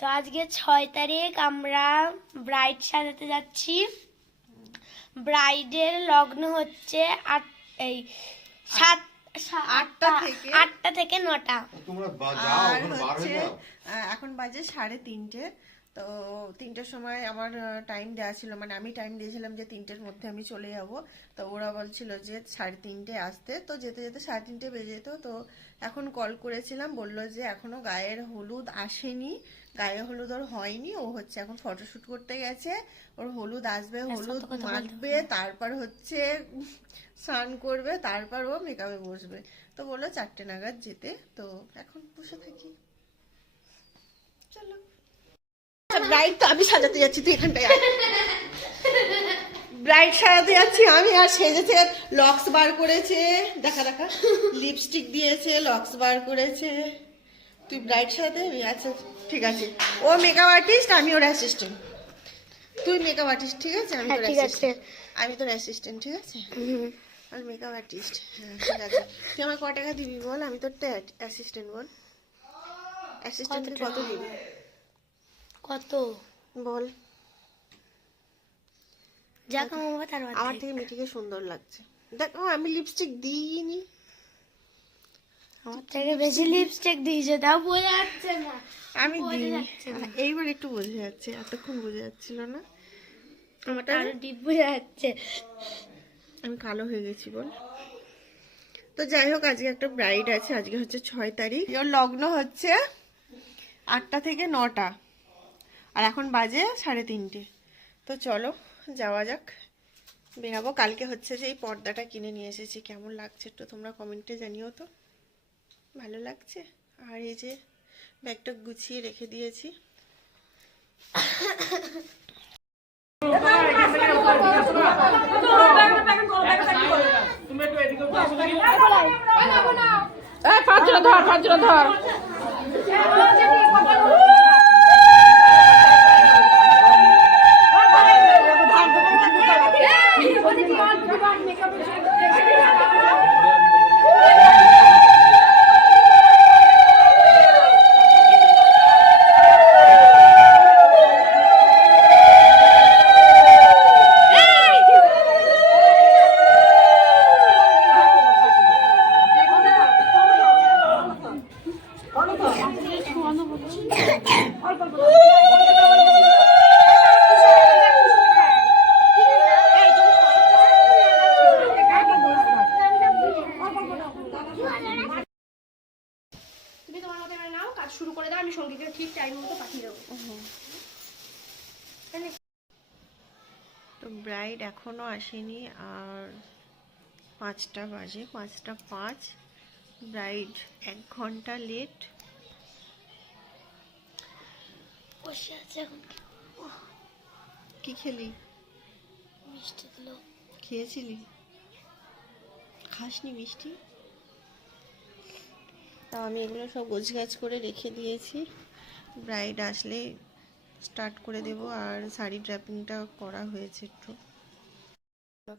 তো আজকে 6 তারিখ, আমরা ব্রাইড সাজাতে যাচ্ছি। ব্রাইডের লগ্ন হচ্ছে 8টা থেকে 9টা। আর হচ্ছে এখন বাজে 3:30। তো 3টের সময় আমার টাইম দেওয়া ছিল, মানে আমি টাইম দিয়েছিলাম যে 3টের মধ্যে আমি চলে যাব। তো ওরা বলছিল যে 3:30 আসতে, তো যেতে যেতে 3:30 বেজে যেত। তো এখন কল করেছিলাম, বললো যে এখনো গায়ের হলুদ আসেনি, গায়ে হলুদ ওর হয়নি, ও হচ্ছে এখন ফটোশুট করতে গেছে। ওর হলুদ আসবে, হলুদ মাখবে, তারপর হচ্ছে স্নান করবে, তারপর ও মেকআপে বসবে। তো বললো 4টে নাগাদ যেতে। তো এখন বসে থাকি, চলো। ব্রাইড তো আমি সাজাতে যাচ্ছি, তুই এখানটায় ব্রাইড সাজাতে যাচ্ছি আমি। আর সেজেছে, লক্স বার করেছে, দেখা দেখা লিপস্টিক দিয়েছে, লক্স বার করেছে। তুই ব্রাইড সাজাতে যাবি? আচ্ছা ঠিক আছে। ও মেকআপ আর্টিস্ট, আমি ওর অ্যাসিস্ট্যান্ট। তুই মেকআপ আর্টিস্ট, ঠিক আছে? আমি তোর অ্যাসিস্ট্যান্ট। আমি তোর অ্যাসিস্ট্যান্ট, ঠিক আছে? আর মেকআপ আর্টিস্ট, হ্যাঁ ঠিক আছে। তুই আমার কত টাকা দিবি বল, আমি তোর অ্যাসিস্ট্যান্ট। বল অ্যাসিস্ট্যান্ট কত দিবি, কত বল। যা কামাবো তার আমার থেকে মিঠিকে সুন্দর লাগছে। দেখো আমি লিপস্টিক দিইনি, আমার থেকে বেশি লিপস্টিক দিয়েছে, তাও বোঝা যাচ্ছে না। আমি দিইনি। এইবার একটু বোঝা যাচ্ছে, এতক্ষণ বোঝা যাচ্ছিল না। আমারটা আরো ডিপ বোঝা যাচ্ছে। আমি কালো হয়ে গেছি বল। তো যাই হোক, আজকে একটা ব্রাইড আছে। আজকে হচ্ছে 6 তারিখ। ওর লগ্ন হচ্ছে 8টা থেকে 9টা, আর এখন বাজে 3:30। তো চলো যাওয়া যাক, বেরাবো। কালকে হচ্ছে যে এই পর্দাটা কিনে নিয়ে এসেছি, কেমন লাগছে একটু তোমরা কমেন্টে জানিও তো। ভালো লাগছে। আর এই যে ব্যাগটা গুছিয়ে রেখে দিয়েছি। ধর শুরু করে দাও, আমি সঙ্গীকে ঠিক টাইম মতো পাঠিয়ে দেবো। তো ব্রাইড এখনো আসেনি, আর 5টা বাজে, 5টা 5। ব্রাইড 1 ঘন্টা লেট। বসে আছে এখন। কি খেলি? মিষ্টি দিল। খেয়েছিলি? খাসনি মিষ্টি? তা আমি এগুলো সব গোছগাছ করে রেখে দিয়েছি, ব্রাইড আসলে স্টার্ট করে দেব। আর শাড়ি ড্র্যাপিংটা করা হয়েছে একটু।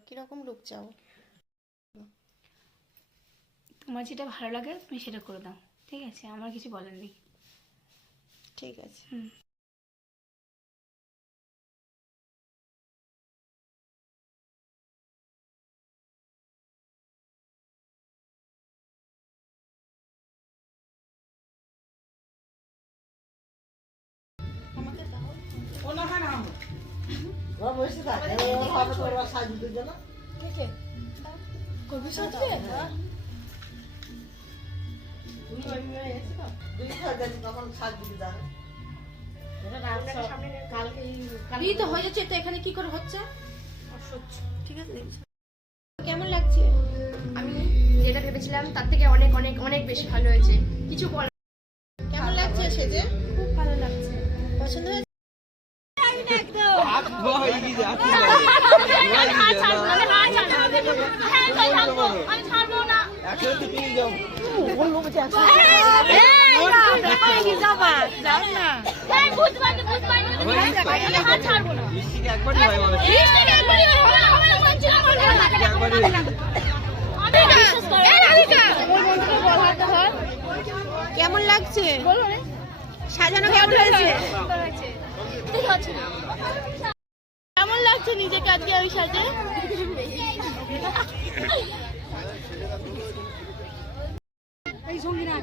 কিরকম লুক চাও? তোমার যেটা ভালো লাগে তুমি সেটা করে দাও, ঠিক আছে? আমার কিছু বলার নেই। ঠিক আছে। তো হয়ে যাচ্ছে, তো এখানে কি করে হচ্ছে? ঠিক আছে। কেমন লাগছে? আমি যেটা ভেবেছিলাম তার থেকে অনেক অনেক অনেক বেশি ভালো হয়েছে। কিছু বল। কেমন লাগছে সেজে? খুব ভালো লাগছে। পছন্দ হয়েছে? কেমন লাগছে? সাজানো কেমন হয়েছে? কেমন লাগছে নিজেকে আজকে ওই সাজে? এই সঙ্গীরা